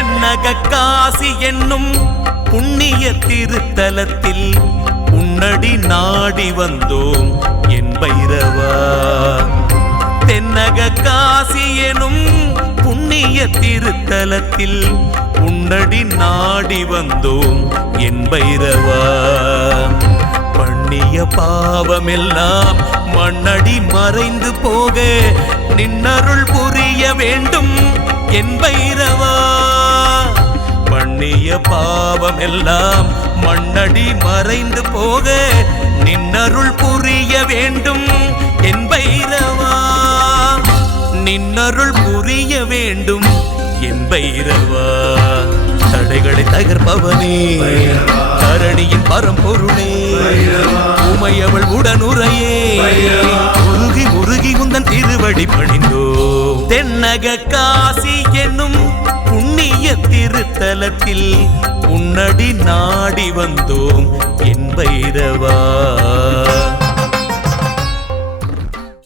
தென்னக காசி என்னும் புண்ணிய திருத்தலத்தில் உன்னடி நாடி வந்தோம் என் பைரவா. தென்னக காசி எனும் புண்ணிய திருத்தலத்தில் உன்னடி நாடி வந்தோம் என் பைரவா. பண்ணிய பாவமெல்லாம் மண்ணடி மறைந்து போக நின்னருள் புரிய வேண்டும் என் பைரவா. பண்ணிய பாவமெல்லாம் மண்ணடி மறைந்து போக நின்னருள் புரிய வேண்டும் என் பைரவா. நின்னருள் புரிய வேண்டும் என் பைரவா. தடைகளை தகர்ப்பவனே தரணியின் பரம்பொருளே உமையவள் உடனுரையே உருகி உருகி உந்தன் திருவடி பணிந்தோ. தென்னக காசி என்னும் புண்ணிய திருத்தலத்தில் உன்னடி நாடி வந்தோம் என் பைரவா.